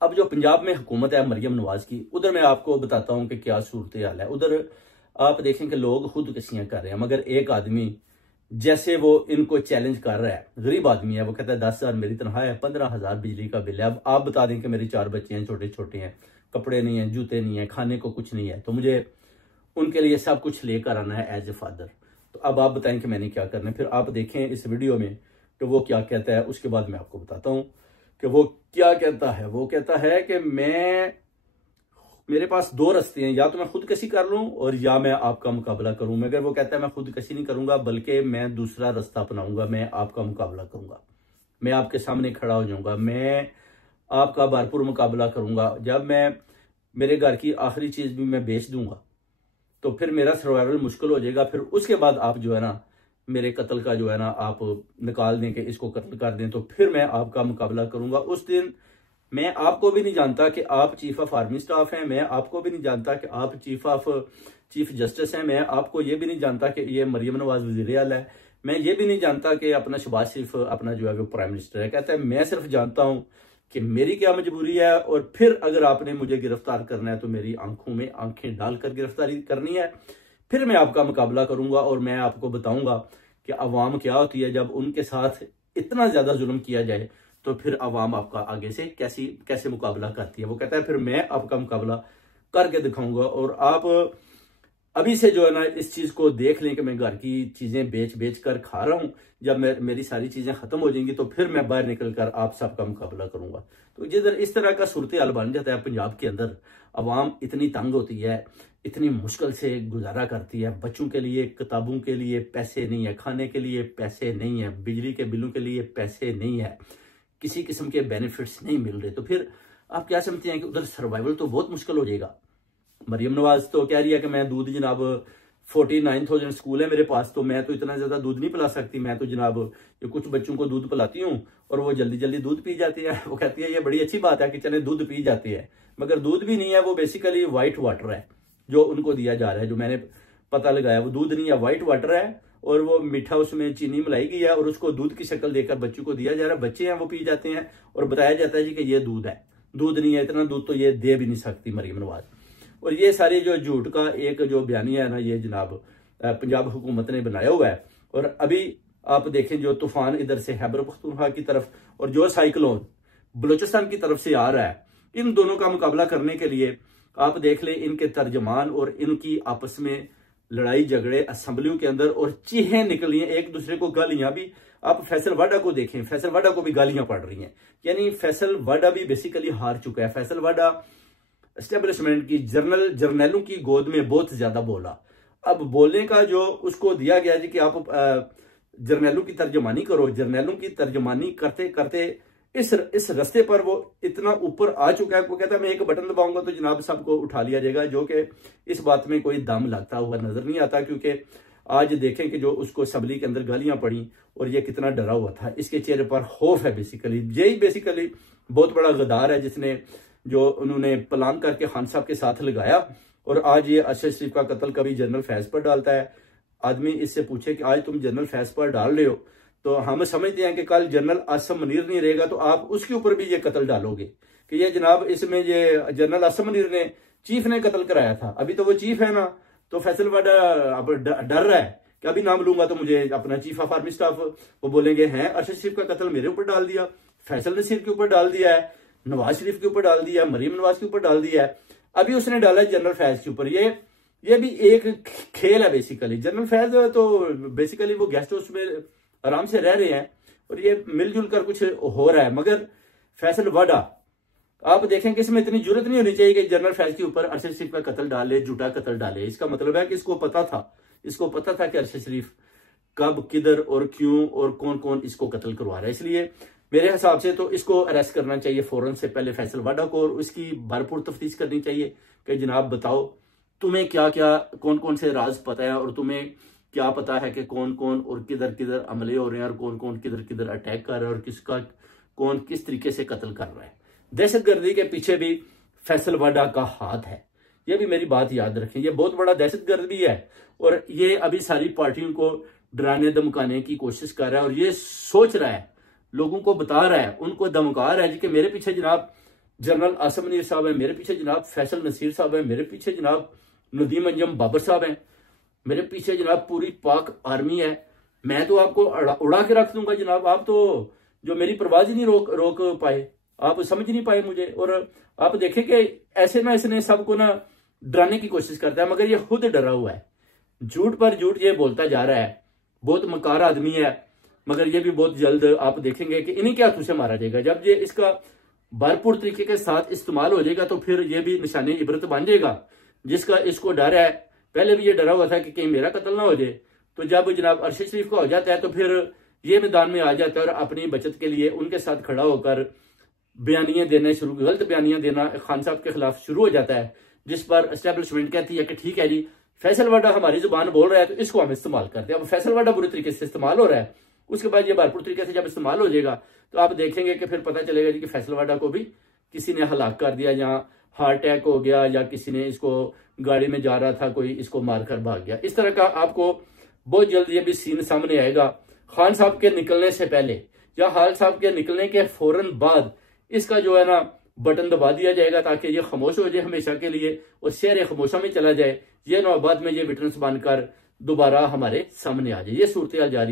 अब जो पंजाब में हुकूमत है मरियम नवाज की, उधर मैं आपको बताता हूँ कि क्या सूरत हाल है। उधर आप देखें कि लोग खुदकुशियां कर रहे हैं, मगर एक आदमी जैसे वो इनको चैलेंज कर रहा है, गरीब आदमी है, वो कहता है 10,000 मेरी तनख्वाह है, 15,000 बिजली का बिल है। अब आप बता दें कि मेरे 4 बच्चे हैं, छोटे छोटे हैं, कपड़े नहीं है, जूते नहीं है, खाने को कुछ नहीं है, तो मुझे उनके लिए सब कुछ लेकर आना है एज ए फादर। तो अब आप बताएं कि मैंने क्या करना है। फिर आप देखें इस वीडियो में कि वो क्या कहता है, उसके बाद मैं आपको बताता हूँ कि वो क्या कहता है। वो कहता है कि मेरे पास 2 रास्ते हैं, या तो मैं खुदकशी कर लूं और या मैं आपका मुकाबला करूं। मगर वो कहता है मैं खुदकशी नहीं करूंगा, बल्कि मैं दूसरा रास्ता अपनाऊंगा, मैं आपका मुकाबला करूंगा, मैं आपके सामने खड़ा हो जाऊंगा, मैं आपका भरपूर मुकाबला करूंगा। जब मैं मेरे घर की आखिरी चीज भी मैं बेच दूंगा तो फिर मेरा सर्वाइवल मुश्किल हो जाएगा। फिर उसके बाद आप जो है ना मेरे कत्ल का जो है ना आप निकाल दें कि इसको कत्ल कर दें, तो फिर मैं आपका मुकाबला करूंगा। उस दिन मैं आपको भी नहीं जानता कि आप चीफ ऑफ आर्मी स्टाफ हैं, मैं आपको भी नहीं जानता कि आप चीफ जस्टिस हैं, मैं आपको ये भी नहीं जानता कि ये मरियम नवाज वजीर आला है, मैं ये भी नहीं जानता कि अपना शहबाज शरीफ अपना जो है वो प्राइम मिनिस्टर है। कहता है मैं सिर्फ जानता हूं कि मेरी क्या मजबूरी है, और फिर अगर आपने मुझे गिरफ्तार करना है तो मेरी आंखों में आंखें डालकर गिरफ्तारी करनी है, फिर मैं आपका मुकाबला करूंगा और मैं आपको बताऊंगा कि अवाम क्या होती है। जब उनके साथ इतना ज्यादा जुल्म किया जाए तो फिर अवाम आपका आगे से कैसे मुकाबला करती है। वो कहता है फिर मैं आपका मुकाबला करके दिखाऊंगा, और आप अभी से जो है ना इस चीज को देख लें कि मैं घर की चीजें बेच कर खा रहा हूं। जब मेरी सारी चीजें खत्म हो जाएंगी तो फिर मैं बाहर निकल कर आप सबका मुकाबला करूंगा। तो जिधर इस तरह का सूरत हाल बन जाता है पंजाब के अंदर, अवाम इतनी तंग होती है, इतनी मुश्किल से गुजारा करती है, बच्चों के लिए किताबों के लिए पैसे नहीं है, खाने के लिए पैसे नहीं है, बिजली के बिलों के लिए पैसे नहीं है, किसी किस्म के बेनिफिट्स नहीं मिल रहे, तो फिर आप क्या समझते हैं कि उधर सर्वाइवल तो बहुत मुश्किल हो जाएगा। मरियम नवाज तो कह रही है कि मैं दूध जनाब 49,000 स्कूल है मेरे पास, तो मैं तो इतना ज्यादा दूध नहीं पिला सकती, मैं तो जनाब ये कुछ बच्चों को दूध पिलाती हूँ और वो जल्दी जल्दी दूध पी जाती है। वो कहती है ये बड़ी अच्छी बात है कि चले दूध पी जाती है, मगर दूध भी नहीं है, वो बेसिकली व्हाइट वाटर है जो उनको दिया जा रहा है। जो मैंने पता लगाया वो दूध नहीं है, व्हाइट वाटर है, और वो मीठा उसमें चीनी मिलाई गई है और उसको दूध की शक्ल देकर बच्चों को दिया जा रहा है। बच्चे हैं वो पी जाते हैं और बताया जाता है जी कि ये दूध है। दूध नहीं है, इतना दूध तो ये दे भी नहीं सकती मरियम नवाज। और ये सारी जो झूठ का एक जो बयानिया है ना, ये जनाब पंजाब हुकूमत ने बनाया हुआ है। और अभी आप देखें जो तूफान इधर से खैबर पख्तूनख्वा की तरफ और जो साइक्लोन बलूचिस्तान की तरफ से आ रहा है, इन दोनों का मुकाबला करने के लिए आप देख लें इनके तर्जमान और इनकी आपस में लड़ाई झगड़े असेंबलियों के अंदर, और चीखें निकली हैं एक दूसरे को, गालियां भी। आप फैसल वाडा को देखें, फैसल वाडा को भी गालियां पड़ रही हैं, यानी फैसल वाडा भी बेसिकली हार चुका है। फैसल वाडा एस्टेब्लिशमेंट की जर्नैलों की गोद में बहुत ज्यादा बोला। अब बोलने का जो उसको दिया गया जी कि आप जर्नैलों की तर्जमानी करो, जर्नैलों की तर्जमानी करते करते इस रास्ते पर वो इतना ऊपर आ चुका है। वो कहता है मैं एक बटन दबाऊंगा तो जनाब सबको उठा लिया जाएगा, जो कि इस बात में कोई दम लगता हुआ नजर नहीं आता। क्योंकि आज देखें कि जो उसको असम्बली के अंदर गालियां पड़ी और ये कितना डरा हुआ था, इसके चेहरे पर खौफ है। यही बेसिकली बहुत बड़ा गद्दार है जिसने जो उन्होंने प्लान करके खान साहब के साथ लगाया, और आज ये अरशद शरीफ का कत्ल कभी जनरल फैज पर डालता है। आदमी इससे पूछे कि आज तुम जनरल फैज पर डाल रहे हो, तो हम समझते हैं कि कल जनरल आसम मुनीर नहीं रहेगा तो आप उसके ऊपर भी ये कत्ल डालोगे कि ये जनाब इसमें ये जनरल आसम मुनीर ने चीफ ने कत्ल कराया था। अभी तो वो चीफ है ना, तो फैसल वाडा अब डर रहा है कि अभी नाम लूंगा तो मुझे अपना चीफ ऑफ आर्मी स्टाफ वो बोलेंगे हैं अरशद शरीफ का कत्ल मेरे ऊपर डाल दिया, फैसल नसीर के ऊपर डाल दिया है, नवाज शरीफ के ऊपर डाल दिया, मरीम नवाज के ऊपर डाल दिया है, अभी उसने डाला है जनरल फैज के ऊपर। ये भी एक खेल है बेसिकली। जनरल फैज तो बेसिकली वो गेस्ट हाउस में आराम से रह रहे हैं और ये मिलजुल कर कुछ हो रहा है, मगर फैसल वाडा आप देखें कि इसमें इतनी जरूरत नहीं होनी चाहिए कि जनरल फैज के ऊपर अरशद शरीफ का कत्ल डाले, झूठा कत्ल डाले। इसका मतलब है कि इसको पता था कि अरशद शरीफ कब किधर और क्यों और कौन कौन इसको कत्ल करवा रहा है। इसलिए मेरे हिसाब से तो इसको अरेस्ट करना चाहिए फौरन से पहले फैसल वाडा को, और उसकी भरपूर तफ्तीश करनी चाहिए कि जनाब बताओ तुम्हें क्या क्या कौन कौन से राज पता है, और तुम्हें क्या पता है कि कौन कौन और किधर किधर हमले हो रहे हैं, और कौन कौन किधर किधर अटैक कर रहा है, और किसका कौन किस तरीके से कत्ल कर रहा है। दहशतगर्दी के पीछे भी फैसल वाडा का हाथ है, ये भी मेरी बात याद रखें। ये बहुत बड़ा दहशतगर्द भी है, और ये अभी सारी पार्टियों को डराने धमकाने की कोशिश कर रहा है, और ये सोच रहा है, लोगों को बता रहा है, उनको धमका रहा है कि मेरे पीछे जनाब जनरल आसम मुनीर साहब हैं, मेरे पीछे जनाब फैसल नसीर साहब हैं, मेरे पीछे जनाब नदीम अंजम बाबर साहब हैं, मेरे पीछे जनाब पूरी पाक आर्मी है। मैं तो आपको उड़ा के रख दूंगा जनाब, आप तो जो मेरी परवाज ही नहीं रोक पाए, आप समझ नहीं पाए मुझे। और आप देखें कि ऐसे ना इसने सबको ना डराने की कोशिश करता है, मगर ये खुद डरा हुआ है, झूठ पर झूठ ये बोलता जा रहा है। बहुत मकार आदमी है, मगर ये भी बहुत जल्द आप देखेंगे कि इन्हीं के हाथों से मारा जाएगा। जब ये इसका भरपूर तरीके के साथ इस्तेमाल हो जाएगा तो फिर ये भी निशानी इबरत बन जाएगा। जिसका इसको डर है, पहले भी ये डरा हुआ था कि कहीं मेरा कत्ल ना हो जाए, तो जब जनाब अरशद शरीफ का हो जाता है तो फिर ये मैदान में आ जाता है और अपनी बचत के लिए उनके साथ खड़ा होकर बयानियां देने शुरू, गलत बयानियां देना खान साहब के खिलाफ शुरू हो जाता है, जिस पर एस्टेब्लिशमेंट कहती है कि ठीक है जी, फैसल वाडा हमारी जुबान बोल रहा है तो इसको हम इस्तेमाल करते हैं। अब फैसल वाडा बुरी तरीके से इस्तेमाल हो रहा है, उसके बाद ये भरपूर तरीके से जब इस्तेमाल हो जाएगा तो आप देखेंगे कि फिर पता चलेगा जी कि फैसल वाडा को भी किसी ने हलाक कर दिया, जहाँ हार्ट अटैक हो गया या किसी ने इसको गाड़ी में जा रहा था कोई इसको मारकर भाग गया। इस तरह का आपको बहुत जल्द ये भी सीन सामने आएगा। खान साहब के निकलने से पहले या खान साहब के निकलने के फौरन बाद इसका जो है ना बटन दबा दिया जाएगा, ताकि ये खामोश हो जाए हमेशा के लिए और शहर खामोशा में चला जाए। ये नौबाद में ये विटनेस बनकर दोबारा हमारे सामने आ जाए। ये सूरत हाल जारी